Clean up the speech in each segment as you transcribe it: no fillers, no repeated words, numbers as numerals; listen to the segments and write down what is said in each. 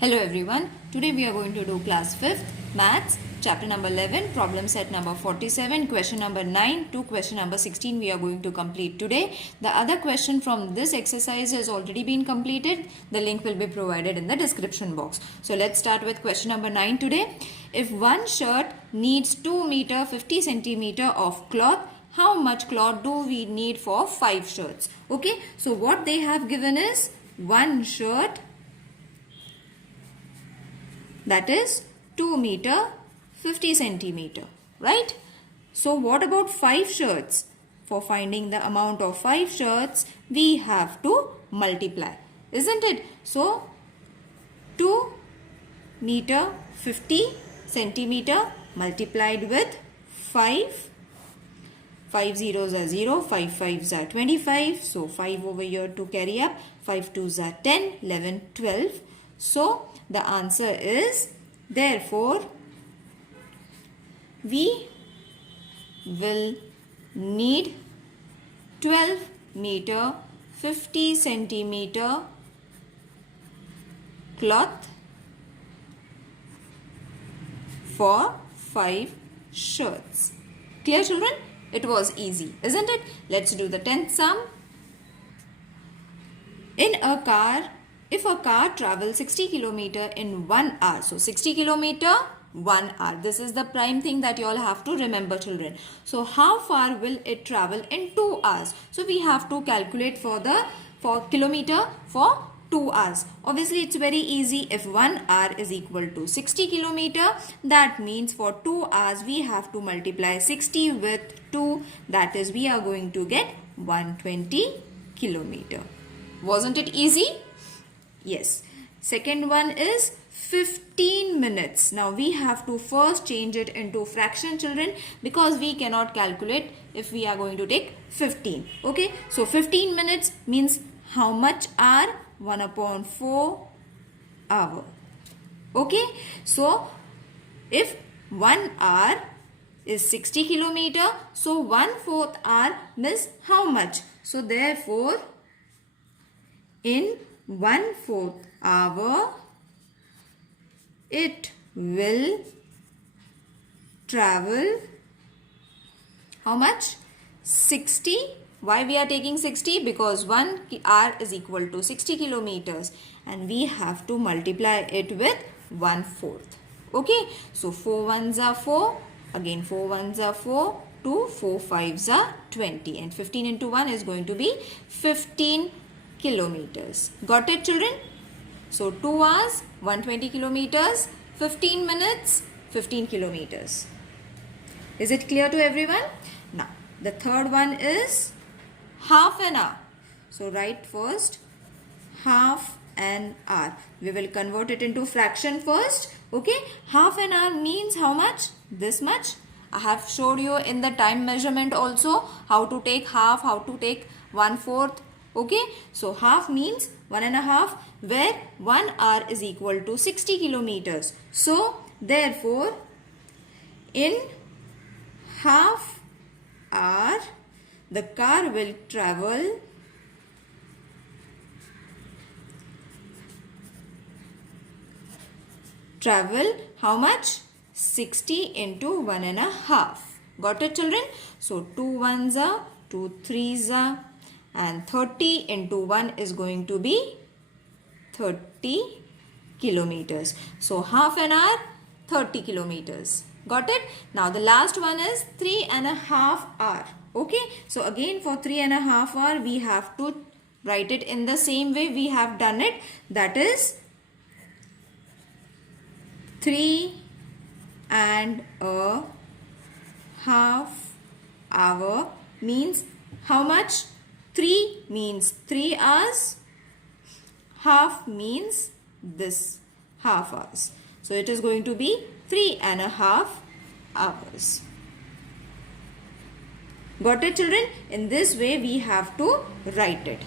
Hello everyone, today we are going to do class 5th maths chapter number 11 problem set number 47 question number 9 to question number 16 we are going to complete today. The other question from this exercise has already been completed. The link will be provided in the description box. So let's start with question number 9 today. If one shirt needs 2 meter 50 centimeter of cloth, how much cloth do we need for 5 shirts? Okay, so what they have given is one shirt, that is 2 meter 50 centimeter, right? So what about 5 shirts? For finding the amount of 5 shirts, we have to multiply, isn't it? So 2 meter 50 centimeter multiplied with 5. 5 zeros are 0, 5 fives are 25. So 5 over here to carry up. 5 twos are 10, 11, 12. So the answer is, therefore, we will need 12 meter 50 centimeter cloth for 5 shirts. Clear, children? It was easy, isn't it? Let's do the 10th sum. In a car, if a car travels 60 km in 1 hour, so 60 km, 1 hour. This is the prime thing that you all have to remember, children. So how far will it travel in 2 hours? So we have to calculate for kilometer for 2 hours. Obviously, it's very easy. If 1 hour is equal to 60 km, that means for 2 hours we have to multiply 60 with 2. That is, we are going to get 120 km. Wasn't it easy? Yes. Second one is 15 minutes. Now we have to first change it into fraction, children, because we cannot calculate if we are going to take 15. Okay. So 15 minutes means how much hour? 1 upon 4 hour. Okay. So if 1 hour is 60 kilometer, so 1/4 hour means how much? So therefore, in 1/4 hour, it will travel how much? 60. Why we are taking 60? Because 1 hour is equal to 60 kilometers and we have to multiply it with 1/4. Okay. So 4 ones are 4. Again 4 ones are 4. 2, 4 fives are 20. And 15 into 1 is going to be 15 kilometers. Got it, children? So 2 hours, 120 kilometers, 15 minutes, 15 kilometers. Is it clear to everyone? Now, the third one is half an hour. So write first half an hour. We will convert it into fraction first. Okay, half an hour means how much? This much. I have showed you in the time measurement also how to take half, how to take 1/4. Okay, so half means 1.5, where 1 hour is equal to 60 kilometers. So therefore, in half hour, the car will travel how much? 60 into 1.5. Got it, children? So 2 ones are 2 threes are, and 30 into 1 is going to be 30 kilometers. So half an hour, 30 kilometers. Got it? Now the last one is 3.5 hour. Okay. So again for 3.5 hour, we have to write it in the same way we have done it. That is 3.5 hour means how much? 3 means 3 hours. Half means this half hours. So it is going to be 3.5 hours. Got it, children? In this way we have to write it.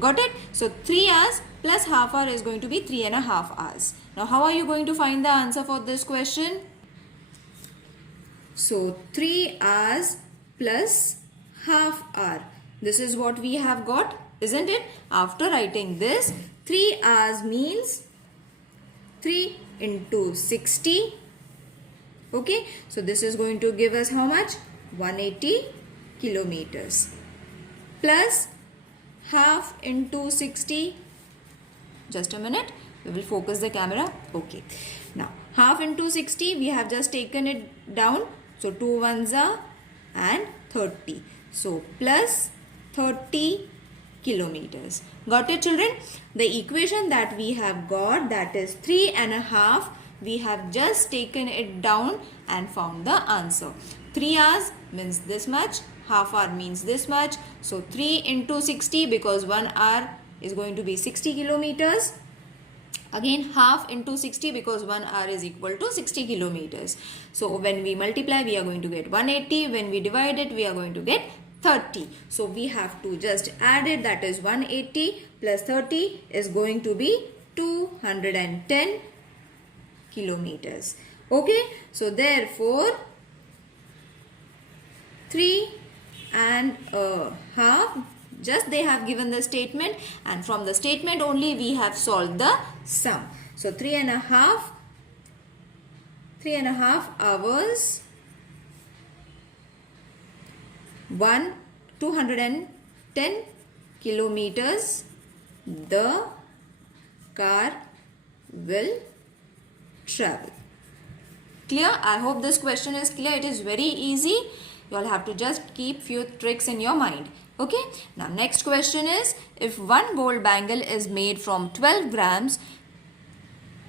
Got it? So 3 hours plus half hour is going to be 3.5 hours. Now how are you going to find the answer for this question? So 3 hours plus half hour. This is what we have got, isn't it? After writing this, 3 hours means 3 into 60. Okay, so this is going to give us how much? 180 kilometers. Plus half into 60. Just a minute. We will focus the camera. Okay. Now, half into 60, we have just taken it down. So, 2 ones are and 30. So, plus 30 kilometers. Got it, children? The equation that we have got, that is 3.5. We have just taken it down and found the answer. 3 hours means this much. Half hour means this much. So, 3 into 60, because 1 hour is going to be 60 kilometers. Again, half into 60, because 1 hour is equal to 60 kilometers. So, when we multiply, we are going to get 180. When we divide it, we are going to get 30. So, we have to just add it. That is 180 plus 30 is going to be 210 kilometers. Okay. So, therefore, 3.5. Just they have given the statement, and from the statement only we have solved the sum. So 3.5 hours, 210 kilometers the car will travel. Clear? I hope this question is clear. It is very easy. You all have to just keep few tricks in your mind. Okay. Now next question is, if one gold bangle is made from 12 grams,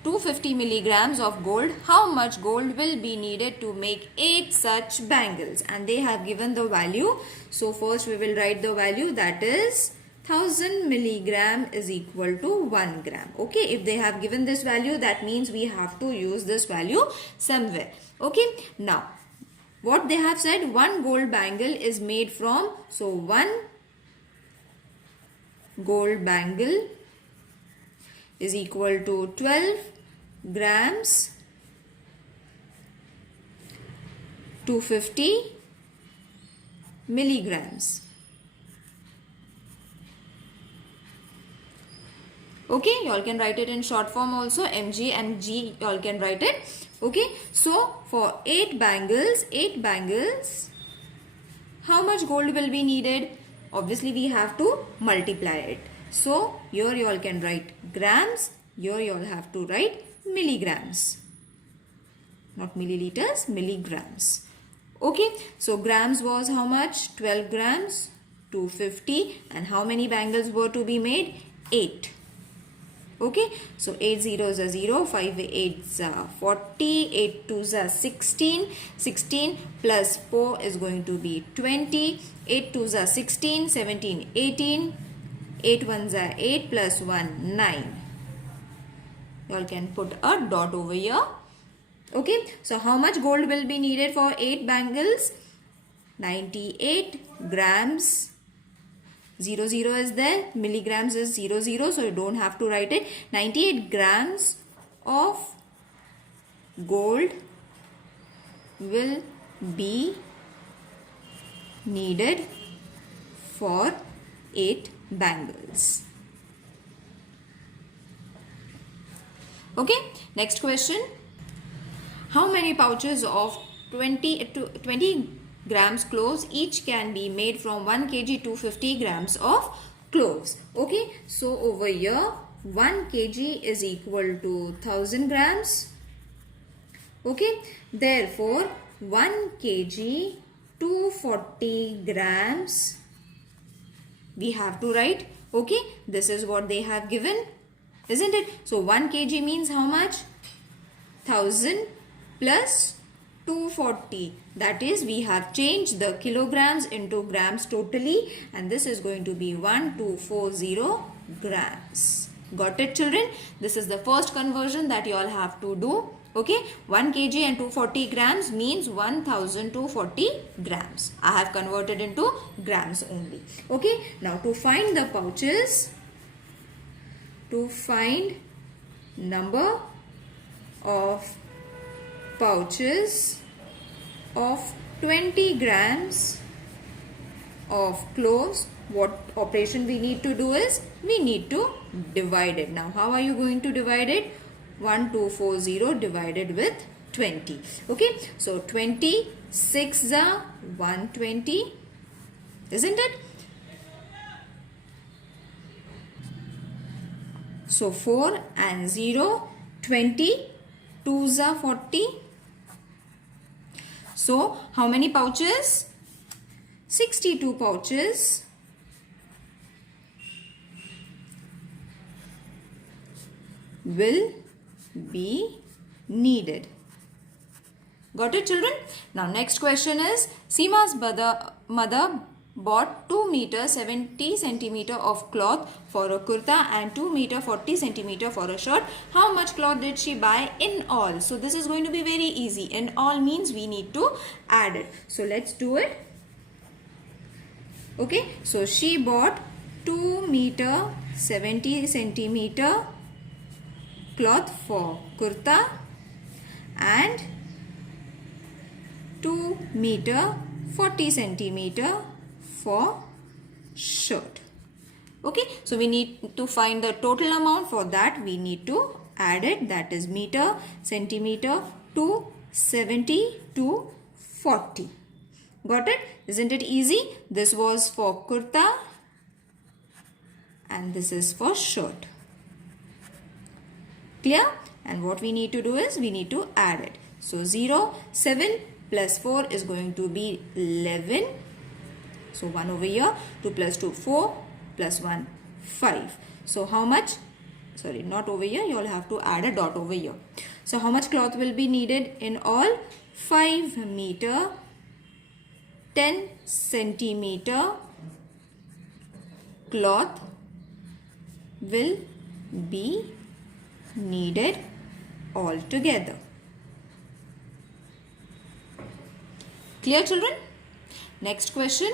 250 milligrams of gold, how much gold will be needed to make 8 such bangles? And they have given the value. So first we will write the value, that is 1000 milligram is equal to 1 gram. Okay. If they have given this value, that means we have to use this value somewhere. Okay. Now, what they have said, one gold bangle is made from, so one gold bangle is equal to 12 grams, 250 milligrams. Okay, you all can write it in short form also, mg and g, you all can write it. Okay, so for 8 bangles, how much gold will be needed? Obviously, we have to multiply it. So, here you all can write grams, here you all have to write milligrams. Not milliliters, milligrams. Okay, so grams was how much? 12 grams, 250, and how many bangles were to be made? 8. Okay, so 8 zeros are 0, 5 8s are 40, 8 2s are 16, 16 plus 4 is going to be 20, 8 2s are 16, 17, 18, 8 1s are 8 plus 1, 9. You all can put a dot over here. Okay, so how much gold will be needed for 8 bangles? 98 grams. 0 0 is there, milligrams is 0 0, so you don't have to write it. 98 grams of gold will be needed for 8 bangles. Okay, next question. How many pouches of 20 grams cloves each can be made from 1 kg 250 grams of cloves? Okay, so over here 1 kg is equal to 1000 grams. Okay, therefore 1 kg 240 grams we have to write. Okay, this is what they have given, isn't it? So 1 kg means how much? 1000 plus 240, that is we have changed the kilograms into grams totally, and this is going to be 1240 grams. Got it, children? This is the first conversion that you all have to do. Okay, 1 kg and 240 grams means 1240 grams. I have converted into grams only. Okay, now to find the pouches, to find number of pouches of 20 grams of cloves, what operation we need to do is we need to divide it. Now how are you going to divide it? 1240 divided with 20. Okay, so 20 6 are 120, isn't it? So 4 and 0, 20, 2s are 40. So how many pouches? 62 pouches will be needed. Got it, children? Now next question is, Seema's mother bought 2 meter 70 centimeter of cloth for a kurta and 2 meter 40 centimeter for a shirt. How much cloth did she buy in all? So this is going to be very easy. In all means we need to add it. So let's do it. Okay, so she bought 2 meter 70 centimeter cloth for kurta and 2 meter 40 centimeter for shirt. Okay, so we need to find the total amount. For that we need to add it, that is meter, centimeter to 70 to 40. Got it? Isn't it easy? This was for kurta and this is for shirt. Clear? And what we need to do is we need to add it. So 0, 7 plus 4 is going to be 11. So 1 over here, 2 plus 2, 4 plus 1, 5. So how much? Sorry, not over here. You all have to add a dot over here. So how much cloth will be needed in all? 5 meter, 10 centimeter cloth will be needed altogether. Clear, children? Next question.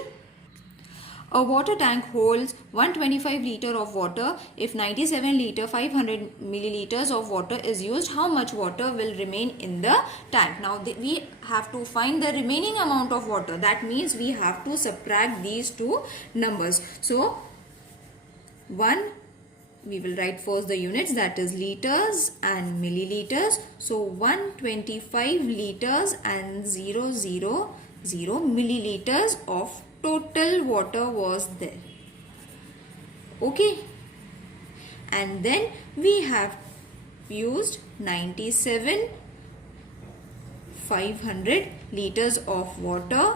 A water tank holds 125 liter of water. If 97 liter 500 milliliters of water is used, how much water will remain in the tank? Now we have to find the remaining amount of water. That means we have to subtract these two numbers. So 1, we will write first the units, that is liters and milliliters. So 125 liters and 000 milliliters of total water was there. Okay, and then we have used 97 500 liters of water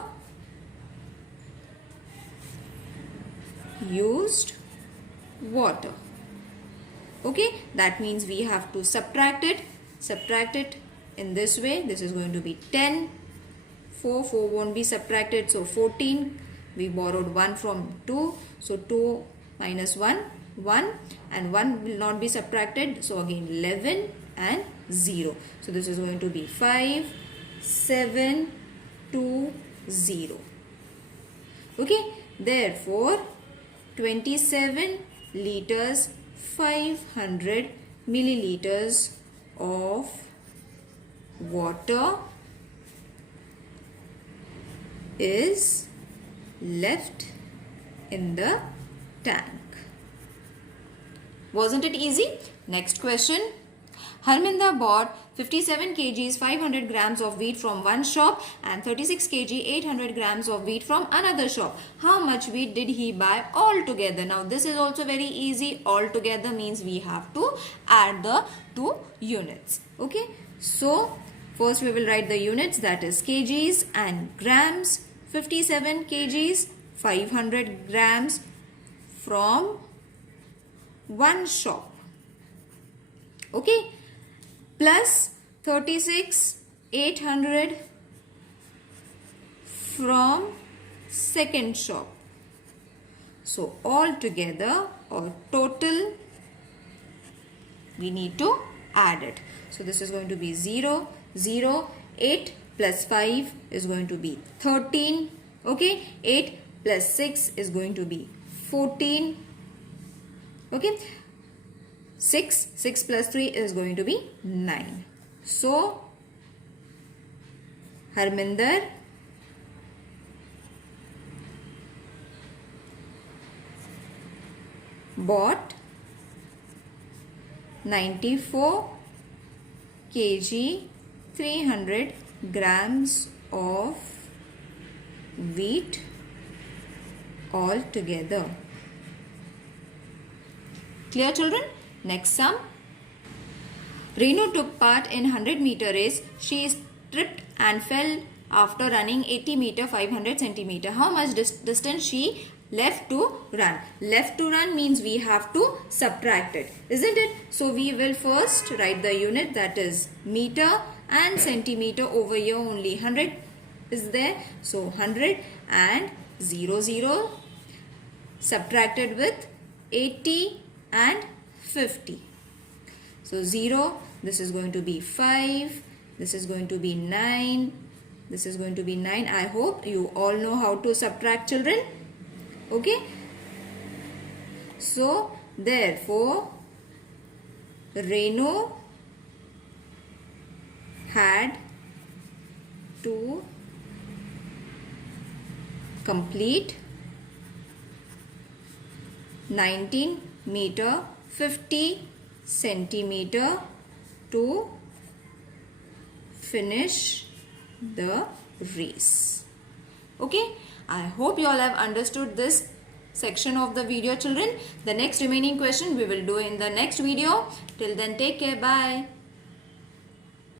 used water. Okay, that means we have to subtract it in this way. This is going to be 10, 4 won't be subtracted, so 14. We borrowed 1 from 2, so 2 minus 1, 1, and 1 will not be subtracted, so again 11 and 0. So this is going to be 5, 7, 2, 0. Okay, therefore 27 liters 500 milliliters of water is left in the tank. Wasn't it easy? Next question. Harminder bought 57 kgs 500 grams of wheat from one shop and 36 kg 800 grams of wheat from another shop. How much wheat did he buy altogether? Now this is also very easy. Altogether means we have to add the two units. Okay, so first we will write the units, that is kgs and grams. 57 kgs 500 grams from one shop. Okay, plus 36 800 from second shop. So all together or total we need to add it. So this is going to be 0, 0, 8 plus 5 is going to be 13. Okay, 8 plus 6 is going to be 14. Okay, 6 plus 3 is going to be 9. So Harminder bought 94 kg 300 grams of wheat all together. Clear, children? Next sum. Renu took part in 100-meter race. She tripped and fell after running 80 meter 500 centimeter. How much distance she left to run? Left to run means we have to subtract it, isn't it? So we will first write the unit, that is meter, and centimeter over here only 100 is there. So 100 and 00 subtracted with 80 and 50. So 0, this is going to be 5, this is going to be 9, this is going to be 9. I hope you all know how to subtract, children. Okay. So therefore Renu had to complete 19 meter 50 centimeter to finish the race. Okay, I hope you all have understood this section of the video, children. The next remaining question we will do in the next video. Till then, take care. Bye.